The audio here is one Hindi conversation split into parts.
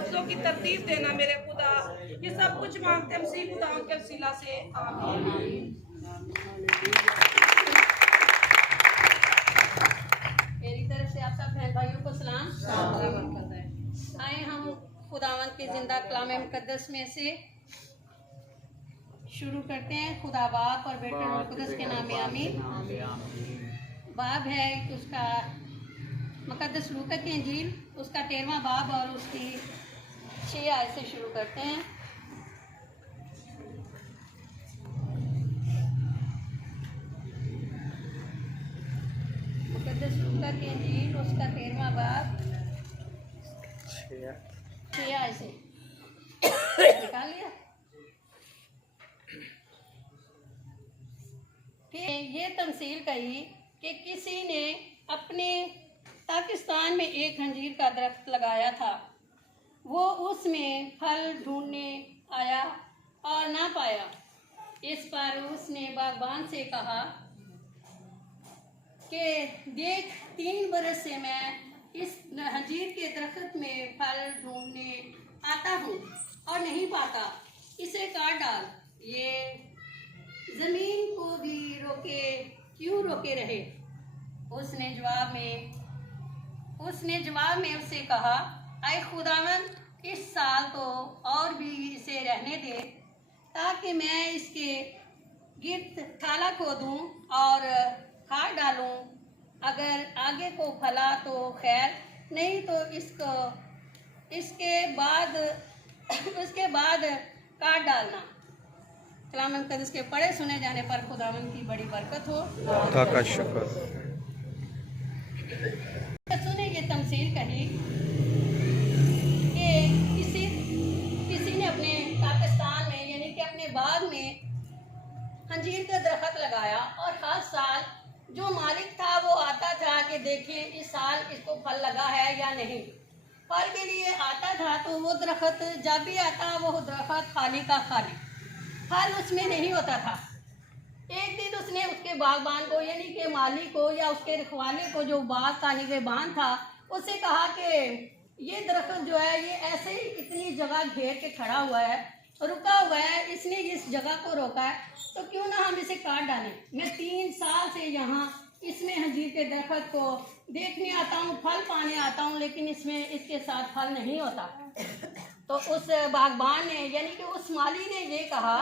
लफ्जों की तरतीब देना मेरे खुदा। ये सब कुछ मांगते हम सी खुदा के वसीला से, आमीन। मेरी तरफ से आप सब बहन भाइयों को सलाम। आए हम खुदावंद के जिंदा कलाम मुकद्दस में से शुरू करते हैं। खुदा बाप और बेटे रूह कुदस के नाम में आमीन। बाब है उसका मुकद्दस लूका की इंजील, उसका 13वां बाब और उसकी 6 आयत से शुरू करते हैं। मुकद्दस लूका की इंजील, उसका 13वां बाब 6 आयत से निकाल लिया। फिर ये तमसील कही कि किसी ने अपने पाकिस्तान में एक अंजीर का दरख्त लगाया था। वो उसमें फल ढूंढने आया और ना पाया। इस पर उसने बागबान से कहा कि देख, 3 बरस से मैं इस अंजीर के दरख्त में फल ढूंढने आता हूँ और नहीं पाता। इसे काट डाल। ये जमीन को भी क्यों रोके रहे? उसने जवाब में उससे कहा, ऐ खुदावंद, इस साल तो और भी इसे रहने दे, ताकि मैं इसके गिर्द थाला खोदूं और खाद डालूं। अगर आगे को फला तो खैर, नहीं तो उसके बाद काट डालना। कलाम मुकद्दस के पढ़े सुने जाने पर खुदावंद की बड़ी बरकत हो। खुदा का शुक्र। सुने ये तमसील कही कि किसी ने अपने पाकिस्तान में यानी कि अपने बाग में अंजीर का दरख्त लगाया और हर साल जो मालिक था वो आता था कि देखें इस साल इसको फल लगा है या नहीं। फल के लिए आता था तो वो दरख्त जब भी आता वो दरख्त खाली का खाली, फल उसमें नहीं होता था। एक दिन उसने उसके बागबान को यानी कि माली को या उसके रखवाले को, जो बाग का निगहबान था, उससे कहा कि ये दरख्त जो है ये ऐसे ही इतनी जगह घेर के खड़ा हुआ है, रुका हुआ है, इसने इस जगह को रोका है, तो क्यों ना हम इसे काट डालें। मैं 3 साल से यहाँ इसमें अंजीर के दरख्त को देखने आता हूँ, फल पाने आता हूँ, लेकिन इसमें इसके साथ फल नहीं होता। तो उस बागबान ने यानी कि उस माली ने ये कहा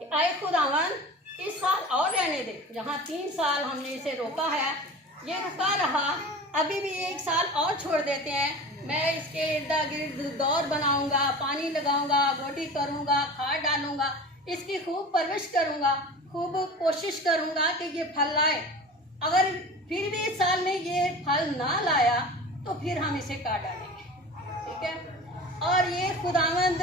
कि ऐ खुदावंद, इस साल और रहने दे। जहाँ 3 साल हमने इसे रोका है, ये रुका रहा, अभी भी 1 साल और छोड़ देते हैं। मैं इसके इर्दा गिर्द दौर बनाऊंगा, पानी लगाऊंगा, गोटी करूंगा, खाद डालूंगा, इसकी खूब परवरिश करूंगा, खूब कोशिश करूंगा कि ये फल लाए। अगर फिर भी इस साल में ये फल ना लाया तो फिर हम इसे काट डालेंगे। ठीक है। और ये खुदावंद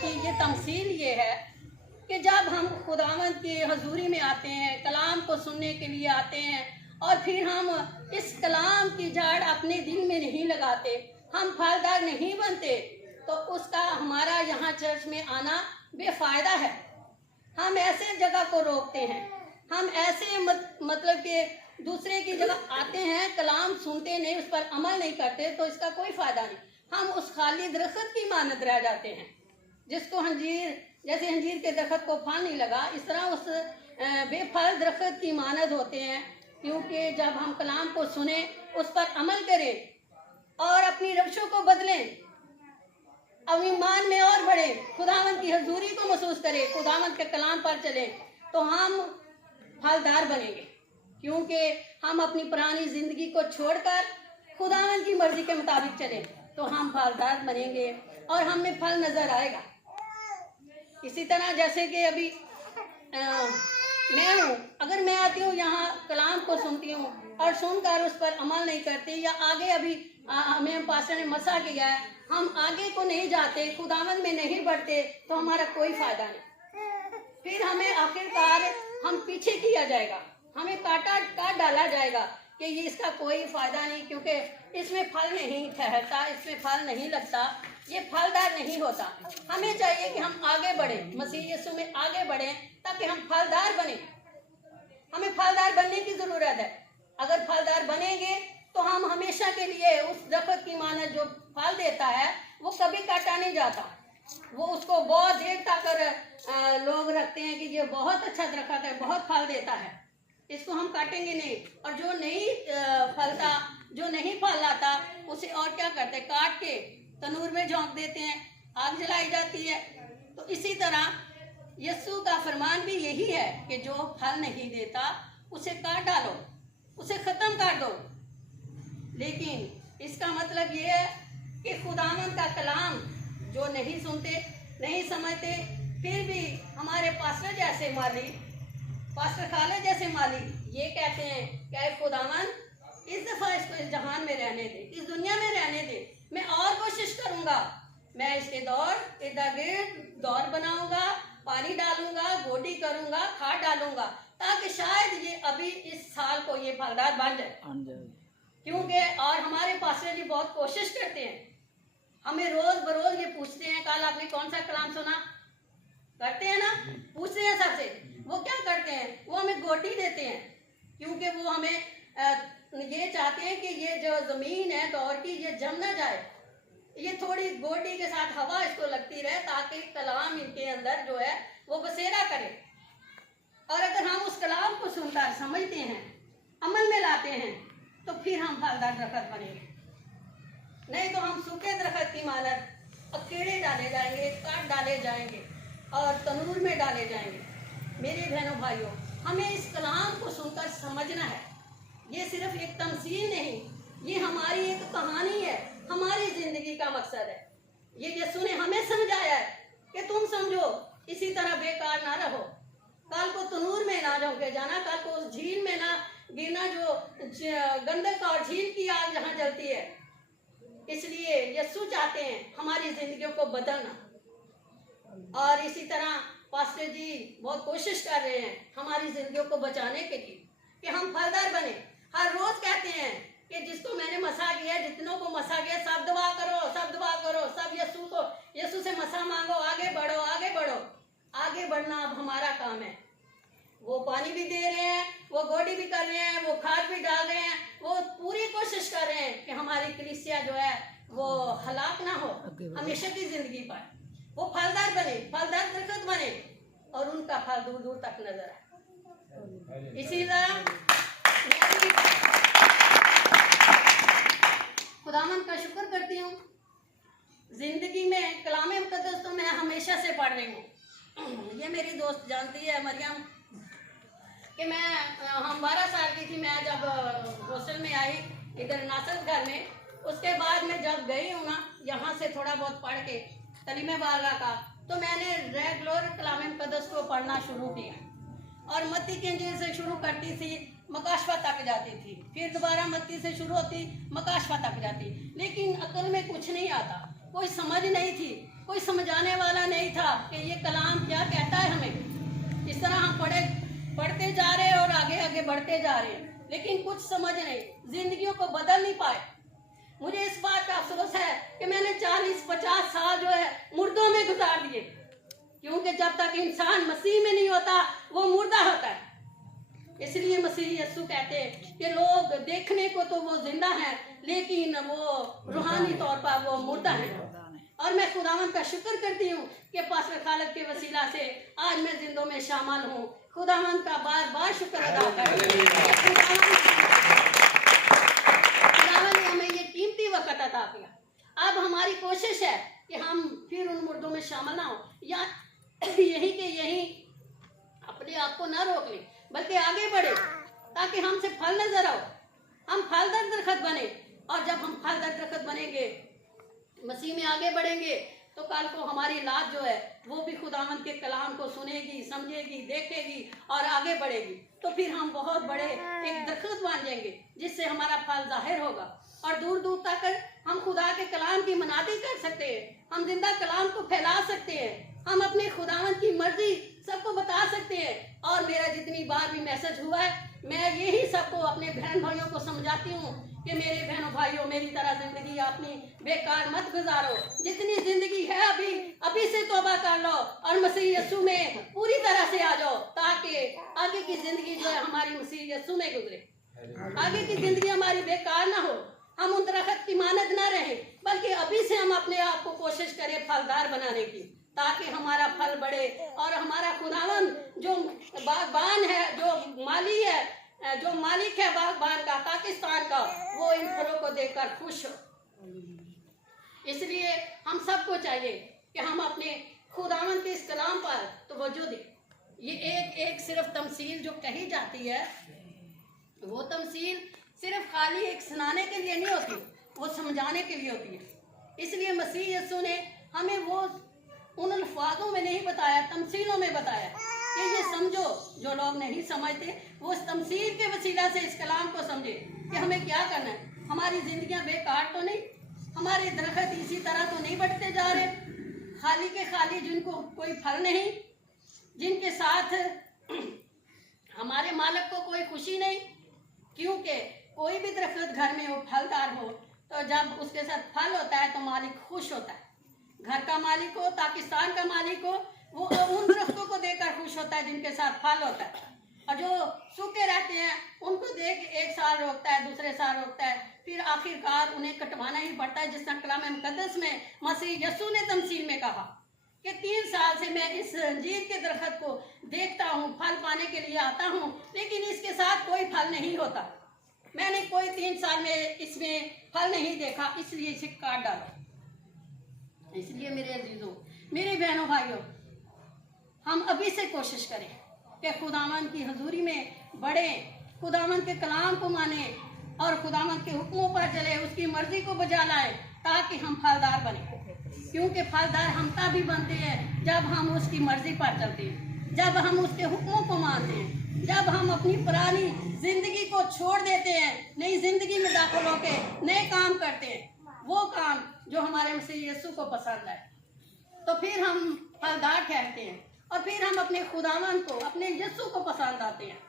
की ये तमसील ये है कि जब हम खुदावंद की हजूरी में आते हैं, कलाम को सुनने के लिए आते हैं, और फिर हम इस कलाम की जड़ अपने दिल में नहीं लगाते, हम फलदार नहीं बनते, तो उसका हमारा यहाँ चर्च में आना बेफायदा है। हम ऐसे जगह को रोकते हैं, हम ऐसे मतलब कि दूसरे की जगह आते हैं, कलाम सुनते नहीं, उस पर अमल नहीं करते, तो इसका कोई फ़ायदा नहीं। हम उस खाली दरख्त की मानद रह जाते हैं जिसको जैसे अंजीर के दरख्त को फल नहीं लगा, इस तरह उस बेफल दरख्त की मानद होते हैं। क्योंकि जब हम कलाम को सुने, उस पर अमल करें और अपनी रवशों को बदलें, अब ईमान में और बढ़े, खुदावंद की हजूरी को महसूस करें, खुदावंद के कलाम पर चलें, तो हम फलदार बनेंगे। क्योंकि हम अपनी पुरानी ज़िंदगी को छोड़कर खुदावंद की मर्जी के मुताबिक चलें, तो हम फलदार बनेंगे और हमें फल नज़र आएगा। इसी तरह जैसे कि अभी मैं हूँ, अगर मैं आती हूँ यहाँ, कलाम को सुनती हूँ और सुनकर उस पर अमल नहीं करती, या आगे अभी हमें पास्टर ने मसा किया है, हम आगे को नहीं जाते, खुदावंद में नहीं बढ़ते, तो हमारा कोई फ़ायदा नहीं। फिर हमें आखिरकार हम पीछे किया जाएगा, हमें काट डाला जाएगा कि ये इसका कोई फ़ायदा नहीं, क्योंकि इसमें फल नहीं ठहरता, इसमें फल नहीं लगता, ये फलदार नहीं होता। हमें चाहिए कि हम आगे बढ़ें, मसीह यीशु में आगे बढ़ें, ताकि हम फलदार बने। हमें फलदार बनने की ज़रूरत है। अगर फलदार बनेंगे तो हम हमेशा के लिए उस दरख्त की मानद जो फल देता है वो कभी काटा नहीं जाता। वो उसको बहुत देर तक लोग रखते हैं कि ये बहुत अच्छा दरख्त है, बहुत फल देता है, इसको हम काटेंगे नहीं। और जो नहीं फलता, जो नहीं फल लाता, उसे और क्या करते हैं, काट के तनूर में झोंक देते हैं, आग जलाई जाती है। तो इसी तरह यीशु का फरमान भी यही है कि जो फल नहीं देता उसे काट डालो, उसे ख़त्म कर दो। लेकिन इसका मतलब ये है कि खुदावंद का कलाम जो नहीं सुनते, नहीं समझते, फिर भी हमारे पास्टर जैसे माली, पास्टर खाले जैसे माली ये कहते हैं कि खुदावंद इस दफ़ा इसको इस जहान में रहने दे, इस दुनिया में रहने दे, मैं और कोशिश करूँगा, मैं इसके इर्द गिर्द दौर बनाऊंगा, पानी डालूंगा, गोडी करूंगा, खाद डालूंगा, ताकि शायद ये अभी इस साल को ये फलदार बन जाए। क्योंकि और हमारे पास्टर जी बहुत कोशिश करते हैं, हमें रोज बरोज ये पूछते हैं, कल आपने कौन सा कलाम सुना, करते हैं ना, पूछते हैं सबसे। वो क्या करते हैं, वो हमें गोटी देते हैं, क्योंकि वो हमें ये चाहते हैं कि ये जो जमीन है दौर की, ये जम ना जाए, ये थोड़ी गोटी के साथ हवा इसको लगती रहे, ताकि कलाम इनके अंदर जो है वो बसेरा करे। और अगर हम उस कलाम को सुनकर समझते हैं, अमल में लाते हैं, तो फिर हम फलदार दरख्त बनेंगे। नहीं तो हम सूखे दरख्त की मानत कीड़े डाले जाएंगे, काट डाले जाएंगे और तनूर में डाले जाएंगे। मेरे बहनों भाइयों, हमें इस कलाम को सुनकर समझना है। ये सिर्फ एक तमसील नहीं, ये हमारी एक कहानी है, हमारी जिंदगी का मकसद है। ये यीशु ने हमें समझाया है कि तुम समझो, इसी तरह बेकार ना रहो, कल को तनूर में ना झोंके जाना, कल को उस झील में ना गिरना जो गंदक और झील की आग जहाँ जलती है। इसलिए यीशु चाहते हैं हमारी जिंदगियों को बदलना। और इसी तरह पास्टर जी बहुत कोशिश कर रहे हैं हमारी जिंदगियों को बचाने के लिए कि हम फलदार बने। हर रोज कहते हैं कि जिसको मैंने मसा किया, जितनों को मसा किया, सब दुआ करो, सब दुआ करो, सब यीशु से मसा मांगो, आगे बढ़ो, आगे बढ़ो। आगे बढ़ना अब हमारा काम है। वो पानी भी दे रहे हैं, वो गोडी भी कर रहे हैं, वो खाद भी डाल रहे हैं, वो पूरी कोशिश कर रहे हैं कि हमारी कलीसिया जो है वो हलाक ना हो, हमेशा की जिंदगी पाए, वो फलदार बने, फलदार दरख्त बने और उनका फल दूर दूर तक नजर आए। इसी तरह खुदावंद का शुक्र करती हूँ, जिंदगी में कलाम मुकद्दस तो मैं हमेशा से पढ़ रही हूँ। ये मेरी दोस्त जानती है मरियम कि हम 12 साल की थी मैं जब हॉस्टल में आई इधर नासर घर में। उसके बाद में जब गई हूँ ना, यहाँ से थोड़ा बहुत पढ़ के तलीम बालगा का, तो मैंने रेगुलर कलाम मुकद्दस को पढ़ना शुरू किया। और मत्ती की इंजील से शुरू करती थी, मकाशफा तक जाती थी, फिर दोबारा मत्ती से शुरू होती, मकाशफा तक जाती। लेकिन अकल में कुछ नहीं आता, कोई समझ नहीं थी, कोई समझाने वाला नहीं था कि ये कलाम क्या कहता है हमें। इस तरह हम पढ़ते जा रहे हैं और आगे आगे बढ़ते जा रहे हैं, लेकिन कुछ समझ नहीं, जिंदगियों को बदल नहीं पाए। मुझे इस बात का अफसोस है कि मैंने 40-50 साल जो है मुर्दों में गुजार दिए, क्योंकि जब तक इंसान मसीह में नहीं होता वो मुर्दा होता है। इसलिए मसीह यीशु कहते हैं कि लोग देखने को तो वो जिंदा हैं, लेकिन वो रूहानी तौर पर वो मुर्दा हैं। और मैं खुदावंद का शुक्र करती हूँ कि पास्टर खालिद के वसीला से आज मैं जिंदों में शामिल हूँ। खुदावंद का बार बार शुक्र अदा करती हूँ। खुदावंद ने हमें ये कीमती वक्त अता किया। अब हमारी कोशिश है कि हम फिर उन मुर्दों में शामिल ना हो, या यही के यही अपने आप को ना रोक लें, बल्कि आगे बढ़े, ताकि हमसे फल नजर आओ, हम फलदार दरख्त बने। और जब हम फलदार दरख्त बनेंगे, मसीह में आगे बढ़ेंगे, तो कल को हमारी लाज जो है वो भी खुदावंद के कलाम को सुनेगी, समझेगी, देखेगी और आगे बढ़ेगी। तो फिर हम बहुत बड़े एक दरख्त बन जाएंगे, जिससे हमारा फल जाहिर होगा और दूर दूर तक हम खुदा के कलाम की मनादी कर सकते हैं, हम जिंदा कलाम को फैला सकते हैं, हम अपने खुदावंद की मर्जी सबको बता सकते हैं। और मेरा जितनी बार भी मैसेज हुआ है, मैं यही सबको अपने बहन भाइयों को समझाती हूँ कि मेरे बहनों भाइयों, मेरी तरह जिंदगी अपनी बेकार मत गुजारो। जितनी जिंदगी है अभी से तौबा कर लो और मसीह यीशु में पूरी तरह से आ जाओ, ताकि आगे की जिंदगी जो है हमारी मसीह यीशु में गुजरे, आगे की जिंदगी हमारी बेकार ना हो। हम उन दरख्त की मानद ना रहे, बल्कि अभी से हम अपने आप को कोशिश करें फलदार बनाने की, ताकि हमारा फल बढ़े और हमारा खुदावन जो बागबान है, जो माली है, जो मालिक है बागबान का, पाकिस्तान का, वो इन फलों को देखकर खुश हो। इसलिए हम सबको चाहिए कि हम अपने खुदावन के इस कलाम पर तवज्जो दें। ये एक एक सिर्फ तमसील जो कही जाती है, वो तमसील सिर्फ खाली एक सुनाने के लिए नहीं होती, वो समझाने के लिए होती है। इसलिए मसीह यीशु ने हमें वो उन अल्फाजों में नहीं बताया, तमसीलों में बताया कि ये समझो। जो लोग नहीं समझते वो इस तमसील के वसीला से इस कलाम को समझे कि हमें क्या करना है। हमारी जिंदगियां बेकार तो नहीं, हमारे दरख्त इसी तरह तो नहीं बढ़ते जा रहे, खाली के खाली, जिनको कोई फल नहीं, जिनके साथ हमारे मालिक को कोई खुशी नहीं। क्योंकि कोई भी दरख्त घर में हो, फलदार हो, तो जब उसके साथ फल होता है तो मालिक खुश होता है। घर का मालिक हो, पाकिस्तान का मालिक हो, वो उन दरख्तों को देखकर खुश होता है जिनके साथ फल होता है। और जो सूखे रहते हैं उनको देख एक साल रोकता है, दूसरे साल रोकता है, फिर आखिरकार उन्हें कटवाना ही पड़ता है। जिस तरह कलाम मुकद्दस में मसीह यीशु ने तमसील में कहा कि 3 साल से मैं इस अंजीर के दरख्त को देखता हूँ, फल पाने के लिए आता हूँ, लेकिन इसके साथ कोई फल नहीं होता। मैंने कोई 3 साल में इसमें फल नहीं देखा, इसलिए इसे काट डाला। इसलिए मेरे अजीजों, मेरे बहनों भाइयों, हम अभी से कोशिश करें कि खुदावन की हजूरी में बढ़ें, खुदावन के कलाम को माने और खुदावन के हुक्मों पर चले, उसकी मर्जी को बजा लाएं, ताकि हम फलदार बने। क्योंकि फलदार हम तभी बनते हैं जब हम उसकी मर्जी पर चलते हैं, जब हम उसके हुक्मों को मानते हैं, जब हम अपनी पुरानी जिंदगी को छोड़ देते हैं, नई जिंदगी में दाखिल होकर नए काम करते हैं, वो काम जो हमारे मसीह यीशु को पसंद है, तो फिर हम फलदार ठहरते हैं और फिर हम अपने खुदावन को, अपने यीशु को पसंद आते हैं।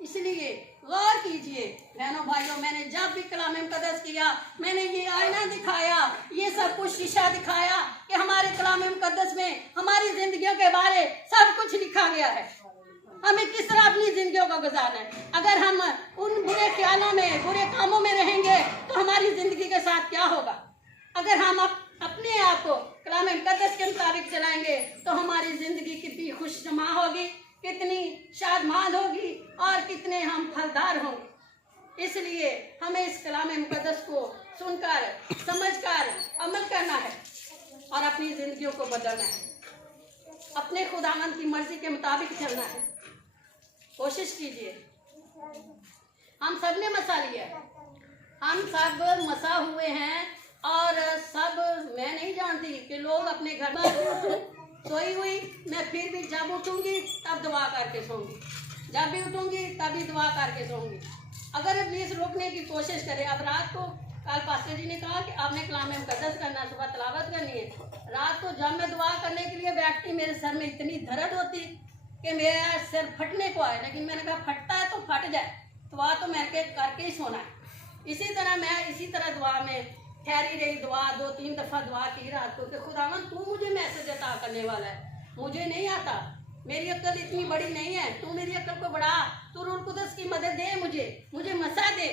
इसलिए गौर कीजिए बहनों भाइयों, मैंने जब भी कलाम मुकद्दस किया, मैंने ये आईना दिखाया, ये सब कुछ शीशा दिखाया कि हमारे कलाम मुकद्दस में हमारी जिंदगियों के बारे सब कुछ लिखा गया है। हमें किस तरह अपनी जिंदगियों को गुजारना है। अगर हम उन बुरे ख्यालों में, बुरे कामों में रहेंगे तो हमारी जिंदगी के साथ क्या होगा। अगर हम अपने आप को कलाम मुकद्दस के मुताबिक चलाएंगे तो हमारी जिंदगी कितनी खुशनुमा होगी, कितनी शादमाद होगी और कितने हम फलदार होंगे। इसलिए हमें इस कलाम मुकद्दस को सुनकर, समझकर अमल करना है और अपनी जिंदगियों को बदलना है, अपने खुदावंद की मर्जी के मुताबिक चलना है। कोशिश कीजिए। हम सब ने मसा लिया, हम सब मसा हुए हैं और सब, मैं नहीं जानती कि लोग अपने घर में सोई हुई, मैं फिर भी जब उठूंगी तब दुआ करके सोऊंगी, जब भी उठूंगी तभी दुआ करके सोऊंगी। अगर इब्लीस रोकने की कोशिश करे, अब रात को, कल पास्टर जी ने कहा कि आपने कलाम मुकद्दस करना, सुबह तलावत करनी है। रात को जब मैं दुआ करने के लिए बैठती, मेरे सर में इतनी दर्द होती कि मेरा सिर फटने को आए, लेकिन मैंने कहा फटता है तो फट जाए, दुआ तो मैं करके ही सोना है। इसी तरह मैं इसी तरह दुआ में ठहरी रही, दुआ 2-3 दफ़ा दुआ की रात को कि खुदावन तू मुझे मैसेज अता करने वाला है, मुझे नहीं आता, मेरी अक्ल इतनी बड़ी नहीं है, तू मेरी अक्ल को बढ़ा, तू रूह कुदस की मदद दे, मुझे मसा दे,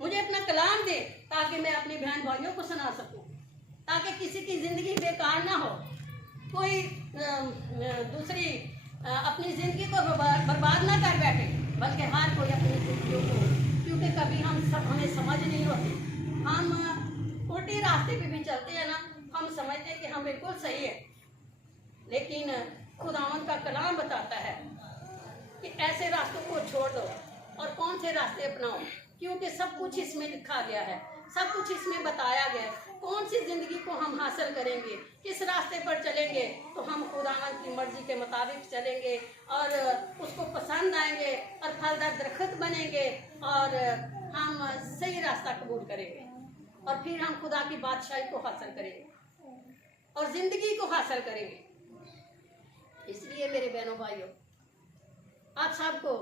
मुझे अपना कलाम दे, ताकि मैं अपनी बहन भाइयों को सुना सकूं, ताकि किसी की ज़िंदगी बेकार ना हो, कोई दूसरी अपनी ज़िंदगी को बर्बाद ना कर बैठे, बल्कि हर कोई अपनी ज़िंदगियों को, क्योंकि कभी हमें समझ नहीं होती, हम उल्टी रास्ते पे भी चलते हैं ना, हम समझते हैं कि हम बिल्कुल सही है, लेकिन खुदावंद का कलाम बताता है कि ऐसे रास्तों को छोड़ दो और कौन से रास्ते अपनाओ, क्योंकि सब कुछ इसमें लिखा गया है, सब कुछ इसमें बताया गया है। कौन सी जिंदगी को हम हासिल करेंगे, किस रास्ते पर चलेंगे, तो हम खुदावंद की मर्जी के मुताबिक चलेंगे और उसको पसंद आएंगे और फलदार दरख्त बनेंगे और हम सही रास्ता कबूल करेंगे और फिर हम खुदा की बादशाही को हासिल करेंगे और जिंदगी को हासिल करेंगे। इसलिए मेरे बहनों भाइयों, आप सबको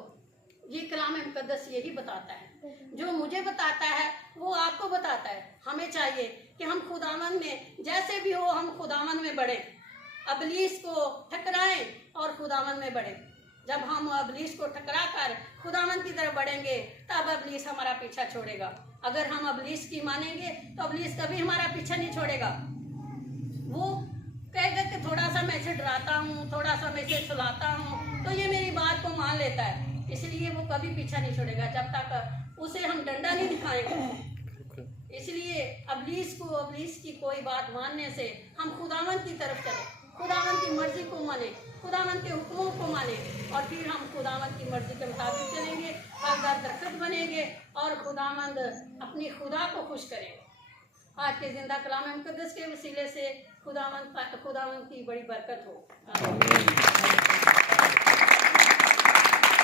ये कलाम मुकद्दस यही बताता है, जो मुझे बताता है वो आपको बताता है। हमें चाहिए कि हम खुदावंद में जैसे भी हो, हम खुदावंद में बढ़ें, इब्लीस को ठकराएं और खुदावंद में बढ़ें। जब हम अबलीस को टकरा कर खुदावंद की तरफ बढ़ेंगे तब अबलीस हमारा पीछा छोड़ेगा। अगर हम अबलीस की मानेंगे तो अबलीस कभी हमारा पीछा नहीं छोड़ेगा। वो कहेगा कि थोड़ा सा मैं इसे डराता हूँ, थोड़ा सा मैं इसे सुलाता हूँ, तो ये मेरी बात को मान लेता है, इसलिए वो कभी पीछा नहीं छोड़ेगा जब तक उसे हम डंडा नहीं दिखाएंगे। इसलिए अबलीस की कोई बात मानने से हम खुदावंद की तरफ चले, खुदावंद की मर्जी को माने, खुदावंद के हुक्मों को माने, और फिर हम खुदावंद की मर्जी के मुताबिक चलेंगे, फलदार दरख्त बनेंगे और खुदावंद अपनी खुदा को खुश करेंगे। आज के जिंदा कलाम मुक़द्दस के वसीले से खुदावंद की बड़ी बरकत हो।